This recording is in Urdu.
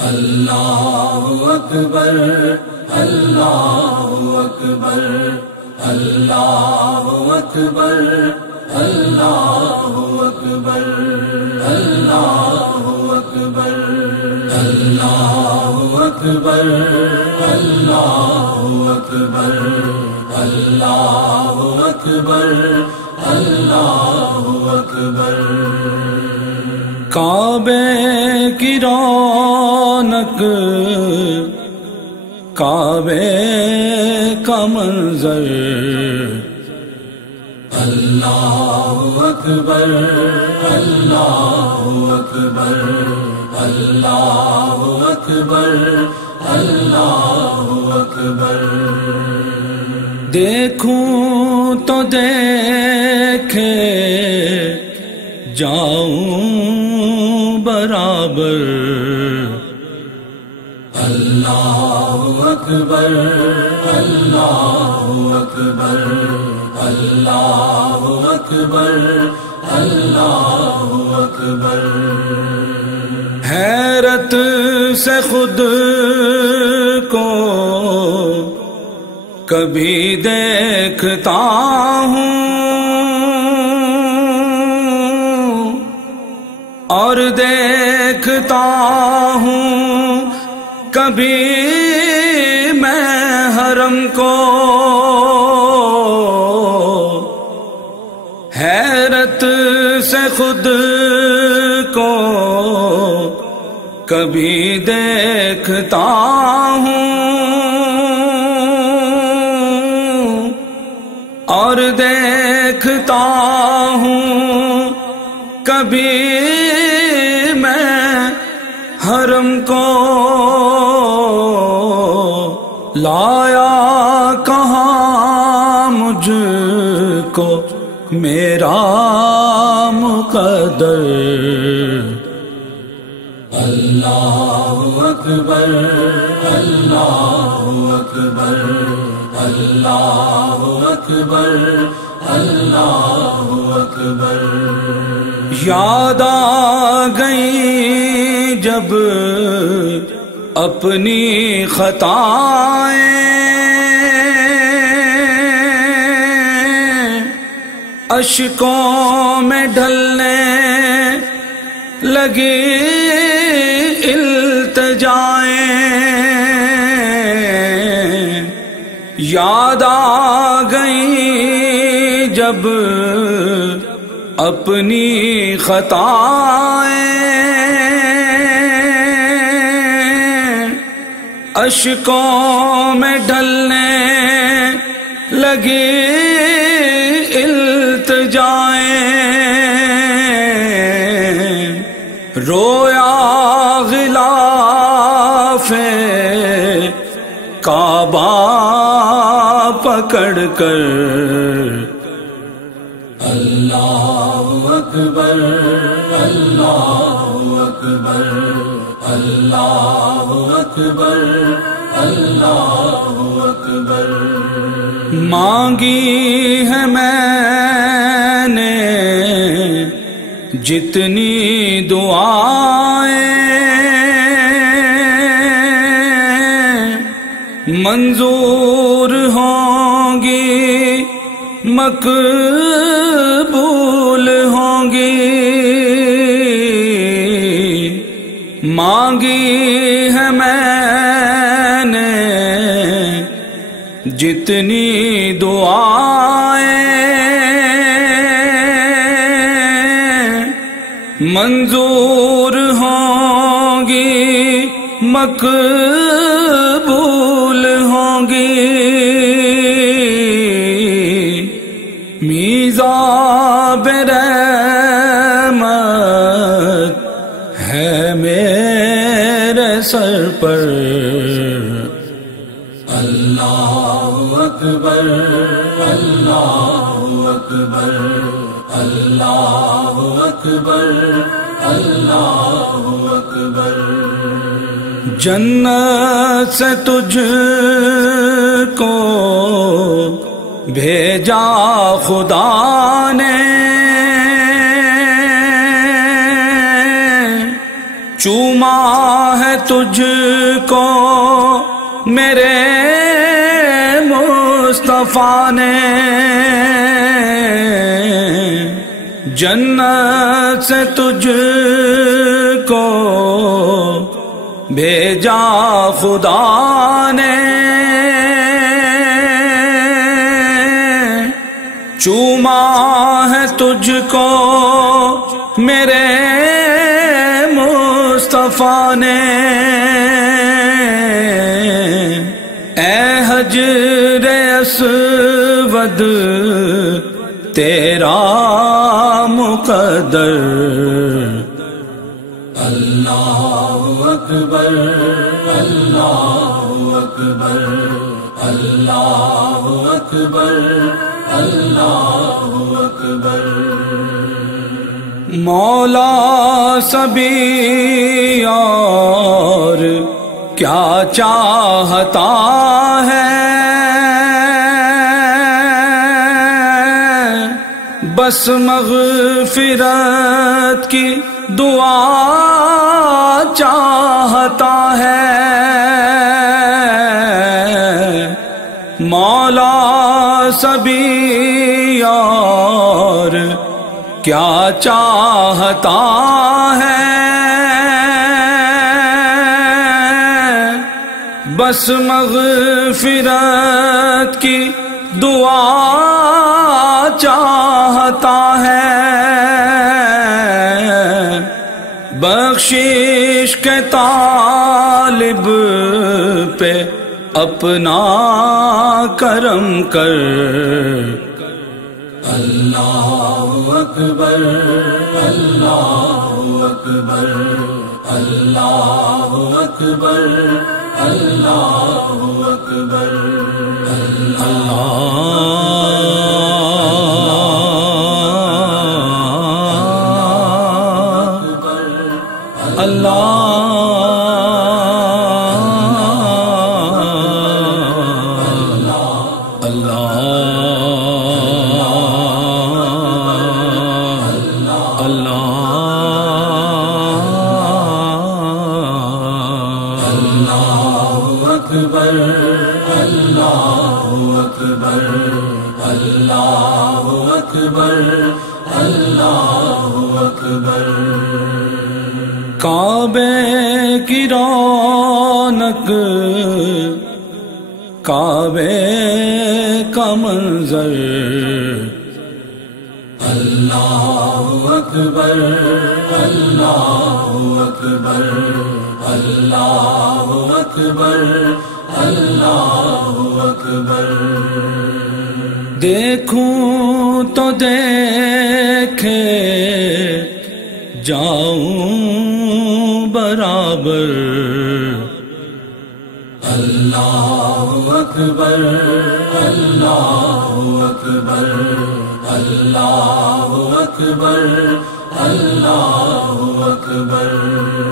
اللہ اکبر اللہ اکبر اللہ اکبر اللہ اکبر اللہ اکبر اللہ اکبر اللہ اکبر اللہ اکبر اللہ اکبر کعبے کی رونق کعبے کا منظر اللہ اکبر اللہ اکبر اللہ اکبر اللہ اکبر دیکھوں تو دیکھے جاؤں برابر اللہ اکبر اللہ اکبر اللہ اکبر اللہ اکبر حیرت سے خود کو کبھی دیکھتا ہوں اور دیکھتا ہوں کبھی میں حرم کو حیرت سے خود کو کبھی دیکھتا ہوں اور دیکھتا ہوں کبھی میں حرم کو لایا کہاں مجھ کو میرا مقدر اللہ اکبر اللہ اکبر اللہ اکبر اللہ اکبر یاد آ گئی جب اپنی خطائیں اشکوں میں ڈھلنے لگی التجائیں یاد آ گئی جب اپنی خطائیں اشکوں میں ڈھلنے لگی التجائیں رویا غلاف کعبہ پکڑ کر اللہ اکبر اللہ اکبر اللہ اکبر اللہ اکبر مانگی ہے میں نے جتنی دعائیں منظور ہوں گی مقبول ہوں گی مانگی ہے میں نے جتنی دعائیں منظور ہوں گی مقبول ہوں گی میزاب رحمت ہے میرے سر پر اللہ اکبر اللہ اکبر اللہ اکبر اللہ اکبر جنت سے تجھ کو بھیجا خدا نے چوما ہے تجھ کو میرے مصطفیٰ نے، جنت سے تجھ کو بھیجا خدا نے، چوما ہے تجھ کو میرے مصطفیٰ نے، اے حجر اسود تیرا مقدر، اللہ اکبر اللہ اکبر اللہ اکبر اللہ اکبر۔ مولا سبھی اور کیا چاہتا ہے، بس مغفرت کی دعا چاہتا ہے، مولا سبھی اور کیا چاہتا ہے، بس مغفرت کی دعا چاہتا ہے، بخشش کے طالب پہ اپنا کرم کر، اللہ اکبر اللہ اکبر اللہ اکبر اللہ اکبر کعبے کی رونق کعبے کا منظر، اللہ اکبر اللہ اکبر اللہ اکبر اللہ اکبر۔ دیکھوں تو دیکھے جاؤں برابر، اللہ اکبر اللہ اکبر اللہ اکبر اللہ اکبر۔